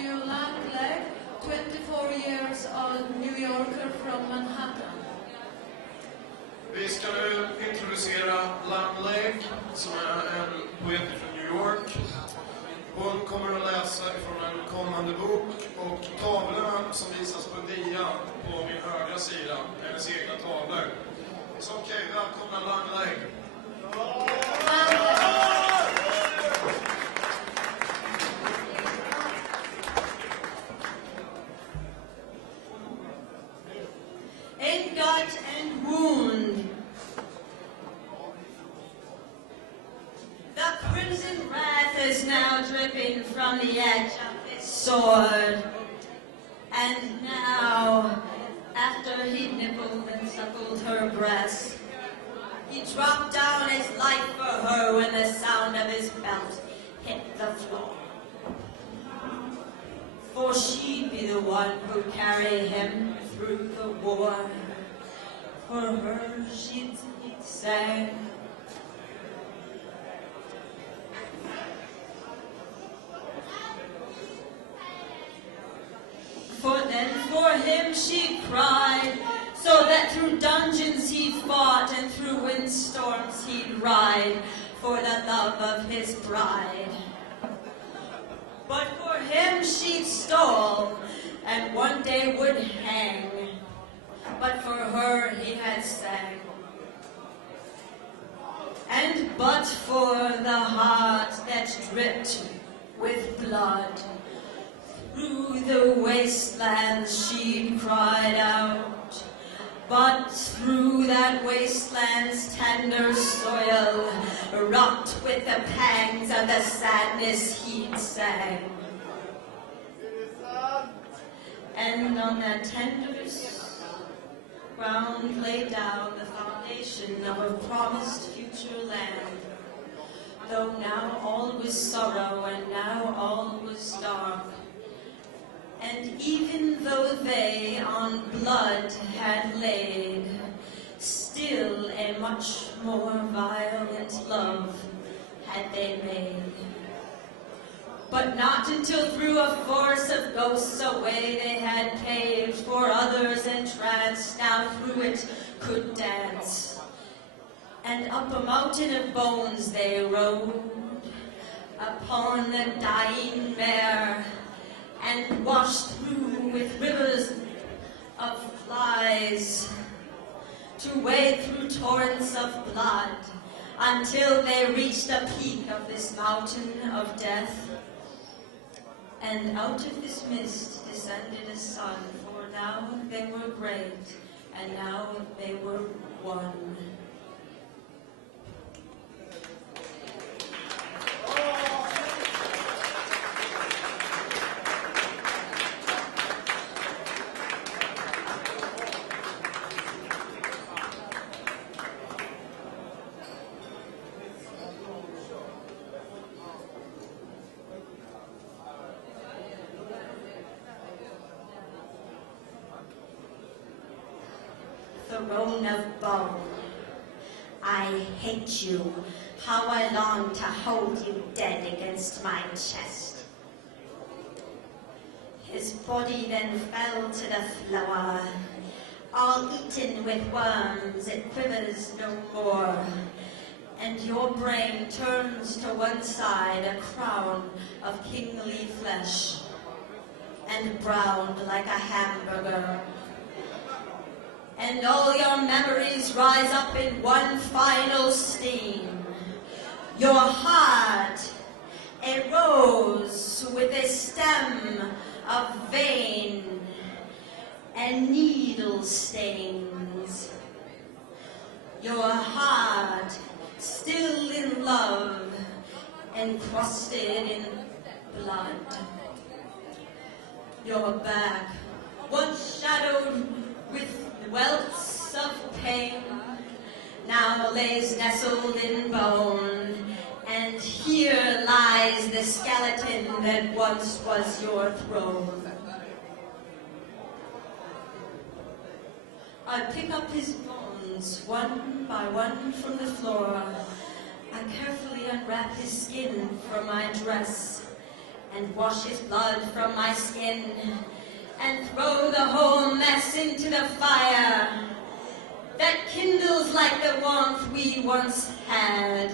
to you Langleg, 24 years old New Yorker from Manhattan. Vi ska nu introducera Langleg, som är en poet från New York. Hon kommer att läsa ifrån en kommande bok, och tavlorna som visas på dia på min högra sida är hennes egna tavlor. Så okej, välkomna Langleg. In gut and wound. The crimson wrath is now dripping from the edge of his sword. And now, after he nibbled and suckled her breast, he dropped down his life for her when the sound of his belt hit the floor. For she'd be the one who carried him through the war. For her she'd sang. For him she cried, so that through dungeons he'd fought and through windstorms he'd ride, for the love of his bride. But for him she'd stole, and one day would hang, but for her he had sang. And but for the heart that dripped with blood, through the wastelands she'd cried out, but through that wasteland's tender soil, rocked with the pangs of the sadness he'd sang. And on that tender ground lay down the foundation of a promised future land. Though now all was sorrow and now all was dark, and even though they on blood had laid, still a much more violent love had they made. But not until through a force of ghosts a way they had paved for others entranced, now through it could dance. And up a mountain of bones they rode, upon the dying mare, and washed through with rivers of flies, to wade through torrents of blood, until they reached the peak of this mountain of death. And out of this mist descended a sun, for now they were great, and now they were one. Throne of bone, I hate you, how I long to hold you dead against my chest. His body then fell to the floor, all eaten with worms, it quivers no more, and your brain turns to one side, a crown of kingly flesh, and browned like a hamburger. And all your memories rise up in one final steam. Your heart, a rose with a stem of vein and needle stains. Your heart, still in love, encrusted in blood. Your back, once shadowed with welts of pain, now lays nestled in bone, and here lies the skeleton that once was your throne. I pick up his bones one by one from the floor. I carefully unwrap his skin from my dress, and wash his blood from my skin, and throw the whole mess into the fire that kindles like the warmth we once had,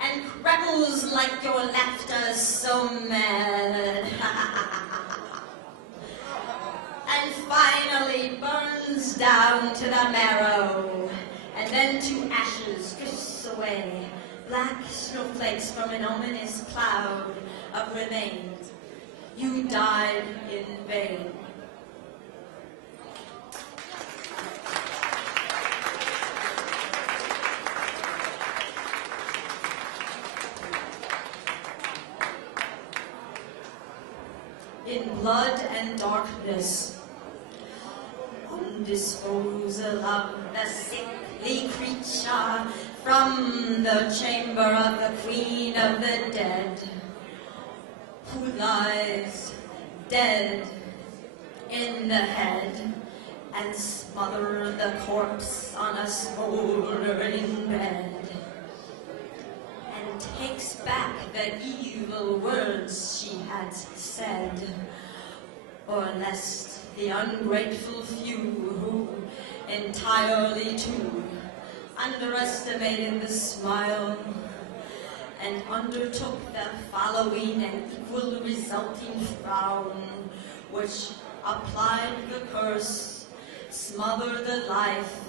and crackles like your laughter so mad, and finally burns down to the marrow, and then to ashes drifts away, black snowflakes from an ominous cloud of remains. You died in vain. In blood and darkness, on disposal of the sickly creature from the chamber of the Queen of the Dead, who lies dead in the head, and smother the corpse on a smoldering bed, and takes back the evil words she had said, or lest the ungrateful few who entirely too underestimated the smile and undertook the following and equal resulting frown, which applied the curse, smothered the life,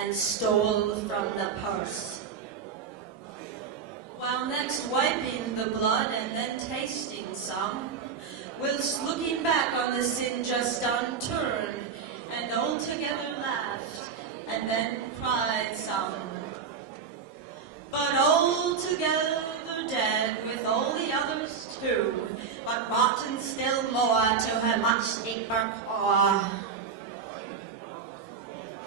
and stole from the purse. While next wiping the blood and then tasting some, whilst looking back on the sin just unturned, and altogether laughed, and then cried some. But altogether dead with all the others too, but rotten still more to her much deeper core.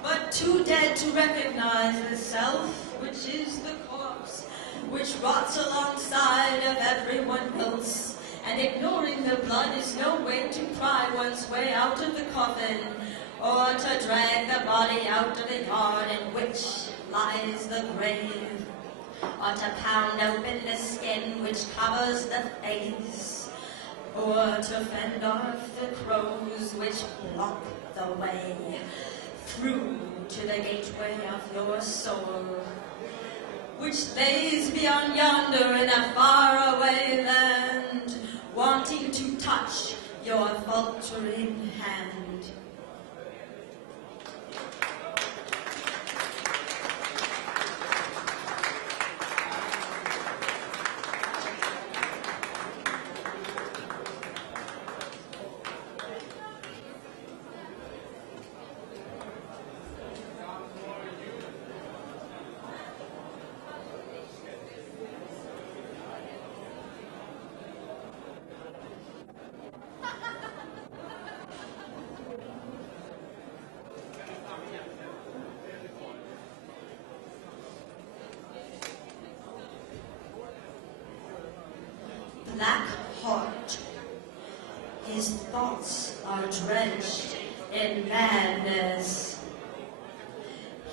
But too dead to recognize the self, which is the corpse, which rots alongside of everyone else, and ignoring the blood is no way to pry one's way out of the coffin, or to drag the body out of the yard in which lies the grave, or to pound open the skin which covers the face, or to fend off the crows which block the way through to the gateway of your soul, which lays beyond yonder in a faraway land, wanting to touch your faltering hand. Black heart, his thoughts are drenched in madness.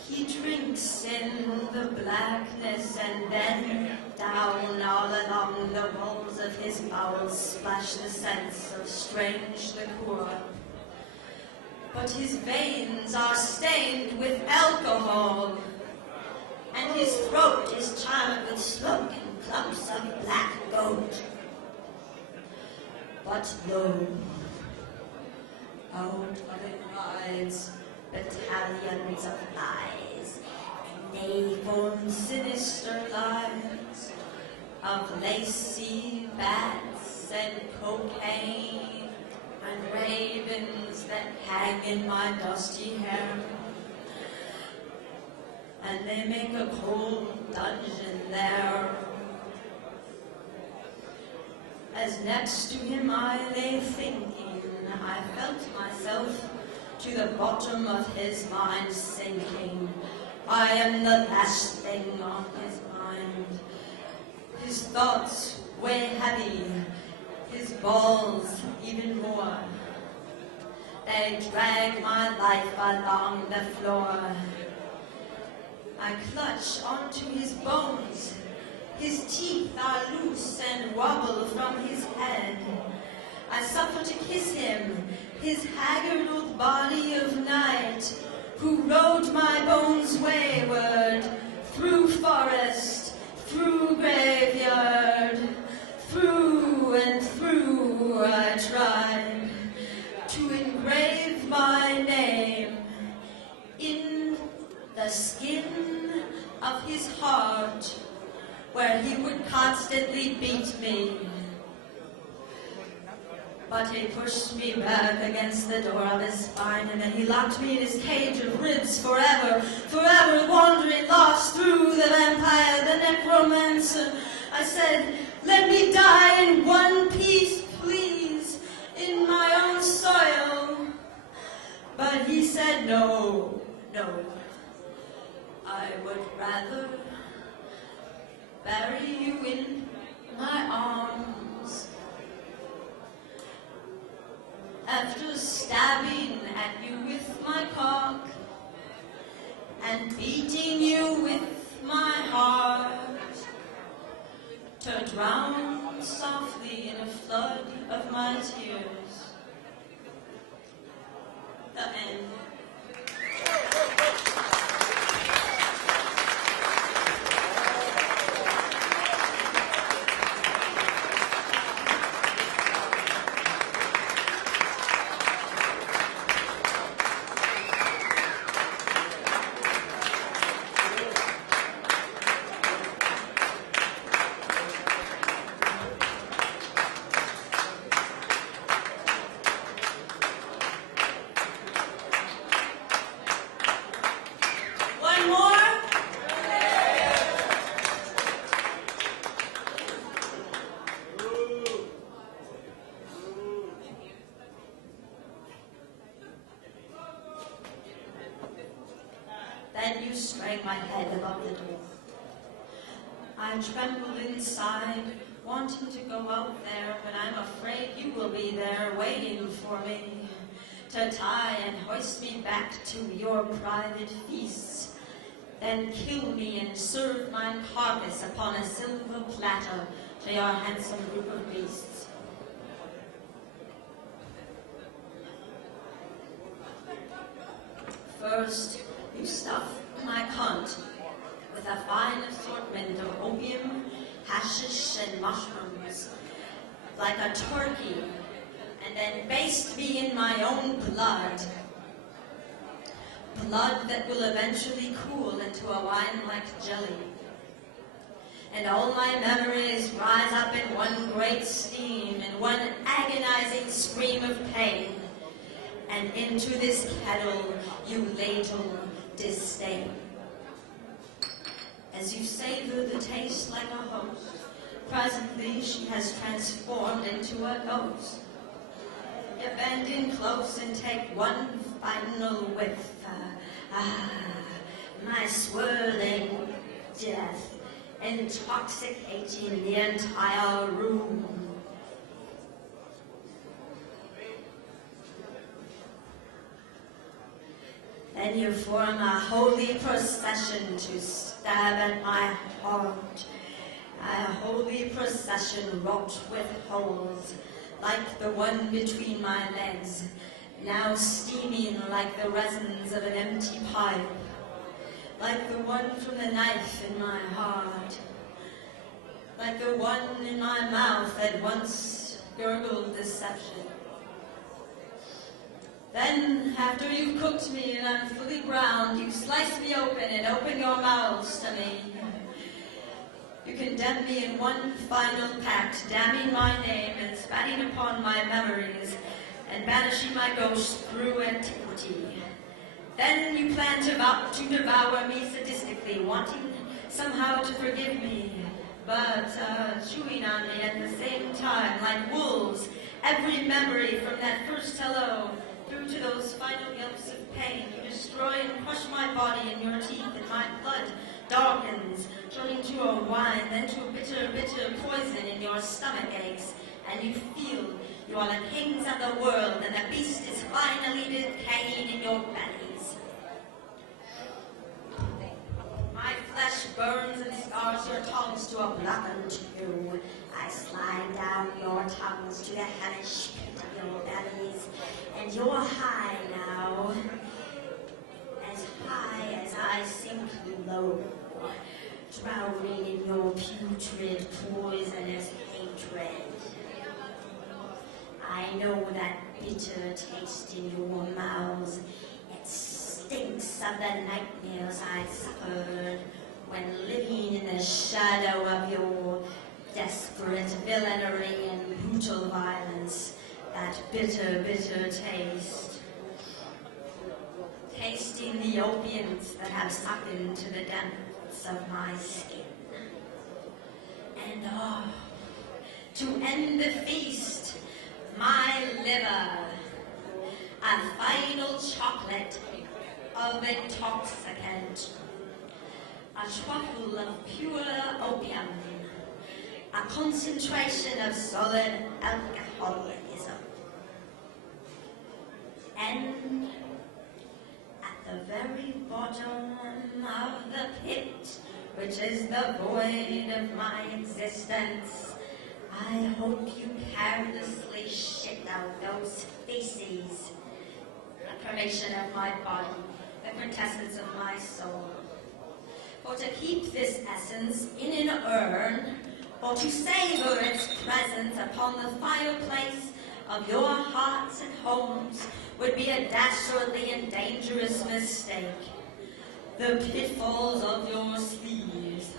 He drinks in the blackness, and then down all along the walls of his bowels splash the scents of strange liquor. But his veins are stained with alcohol, and his throat is charred with smoke and clumps of black gold. But lo, out of it rides battalions of lies, and they form sinister lines of lacy bats and cocaine and ravens that hang in my dusty hair. And they make a cold dungeon there. As next to him I lay thinking, I felt myself to the bottom of his mind sinking. I am the last thing on his mind. His thoughts weigh heavy, his balls even more. They drag my life along the floor. I clutch onto his bones. His teeth are loose and wobble from his head. I suffer to kiss him, his haggard old body of night, who rode my bones wayward, through forest, through graveyard, through and through I tried to engrave my name in the skin of his heart, where he would constantly beat me. But he pushed me back against the door of his spine, and then he locked me in his cage of ribs forever, forever wandering lost through the vampire, the necromancer. I said, let me die in one piece, please, in my own soil. But he said, no, no, I would rather bury you in my arms. After stabbing at you with my cock and beating you with my heart, to drown softly in a flood of my tears. The end. Then you straight my head above the door. I tremble inside, wanting to go out there, but I'm afraid you will be there waiting for me, to tie and hoist me back to your private feasts, then kill me and serve my carcass upon a silver platter to your handsome group of beasts. First, you stuff my cunt with a fine assortment of opium, hashish, and mushrooms, like a turkey, and then baste me in my own blood. Blood that will eventually cool into a wine like jelly. And all my memories rise up in one great steam, in one agonizing scream of pain. And into this kettle you ladle disdain. As you savor the taste like a host, presently she has transformed into a ghost. You bend in close and take one final whiff. My swirling death, intoxicating the entire room. Then you form a holy procession to stab at my heart. A holy procession wrought with holes, like the one between my legs, now steaming like the resins of an empty pipe, like the one from the knife in my heart, like the one in my mouth that once gurgled deception. Then, after you've cooked me and I'm fully browned, you slice me open and open your mouths to me. You condemn me in one final pact, damning my name and spatting upon my memories, and banishing my ghost through antiquity. Then you plan to devour me sadistically, wanting somehow to forgive me, but chewing on me at the same time, like wolves, every memory from that first hello, through to those final yelps of pain. You destroy and crush my body in your teeth, and my blood darkens, turning to a wine, then to a bitter, bitter poison in your stomach aches, and you feel you are the kings of the world, and the beast is finally decaying in your bellies. My flesh burns and scars your tongues to a blackened hue. I slide down your tongues to the hellish pit of your bellies, and you're high now, as high as I sink low, drowning in your putrid, poisonous hatred. I know that bitter taste in your mouths. It stinks of the nightmares I suffered when living in the shadow of your desperate villainy and brutal violence. That bitter, bitter taste. Tasting the opiates that have sucked into the depths of my skin. And oh, to end the feast, my liver, a final chocolate of intoxicant, a truffle of pure opium, a concentration of solid alcoholism. And at the very bottom of the pit, which is the void of my existence, I hope you carelessly shit out those feces, the cremation of my body, the quintessence of my soul. For to keep this essence in an urn, or to savor its presence upon the fireplace of your hearts and homes would be a dastardly and dangerous mistake. The pitfalls of your sleeves,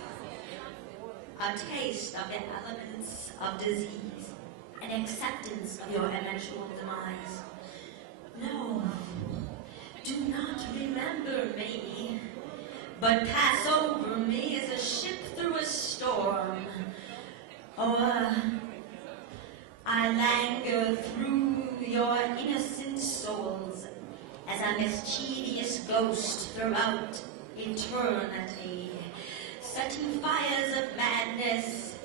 a taste of the elements of disease, an acceptance of your eventual demise. No, do not remember me, but pass over me as a ship through a storm, or I languor through your innocent souls as a mischievous ghost throughout eternity, setting fires of madness,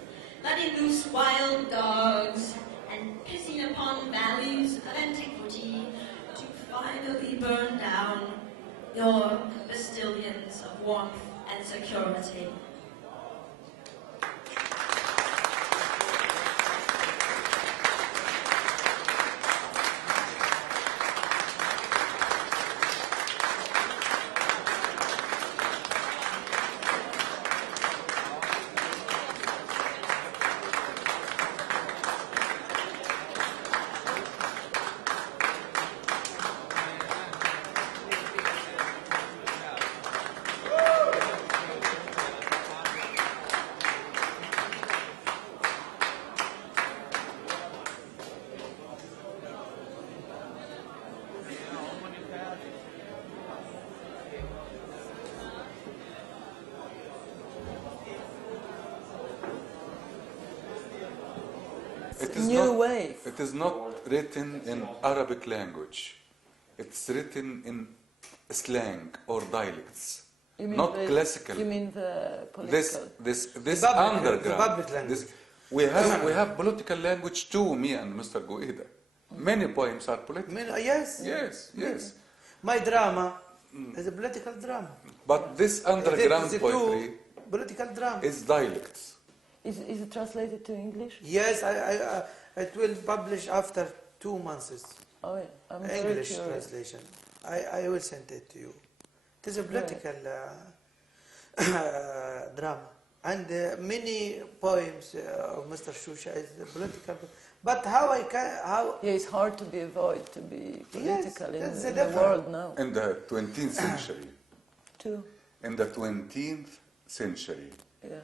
letting loose wild dogs, and pissing upon values of antiquity to finally burn down your bastions of warmth and security. It is not written in Arabic language. It's written in slang or dialects, not classical. You mean the political? This public, underground. the public language. We have political language too. Me and Mr. Guida. Many poems are political. Yes. Yes. My drama is a political drama. But this underground poetry political drama is dialects. Is it translated to English? Yes, it will publish after 2 months. Oh, yeah. I'm very English curious. translation. I will send it to you. It is a political drama. And many poems of Mr. Shusha is political. But how Yeah, it's hard to be avoid to be political that's in the the world now. In the 20th century. Too. In the 20th century. Yeah.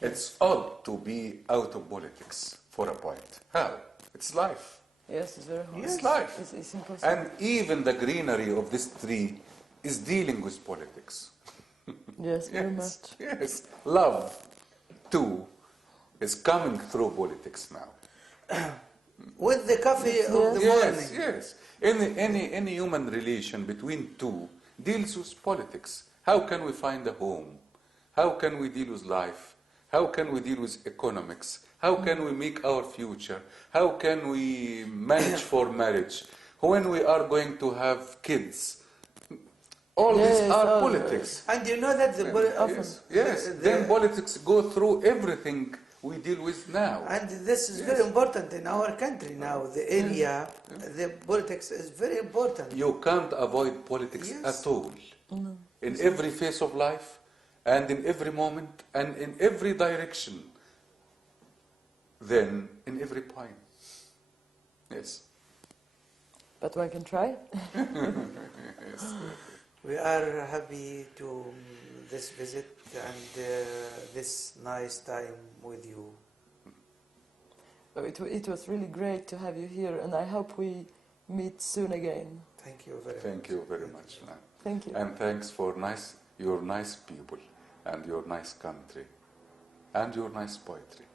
It's odd to be out of politics for a poet. How? It's life. Yes, it's very hard. It's life. It's impossible. And even the greenery of this tree is dealing with politics. Yes, very much. Yes. Love, too, is coming through politics now. with the coffee of the morning. Yes. Any human relation between two deals with politics. How can we find a home? How can we deal with life? How can we deal with economics? How can we make our future? How can we manage for marriage? When we are going to have kids? All these are politics. And you know that Yes. Then politics go through everything we deal with now. And this is very important in our country now. The area, the politics is very important. You can't avoid politics Yes. at all. In every phase of life, and in every moment, and in every direction, then in every point. Yes. But one can try. Yes. We are happy to this visit and this nice time with you. It was really great to have you here, and I hope we meet soon again. Thank you very much. Thank you very much. Thank you. And thanks for your nice people, and your nice country, and your nice poetry,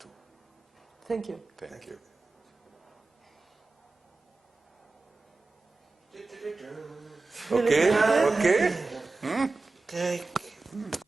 too. Thank you. Thank you. Okay, okay. Take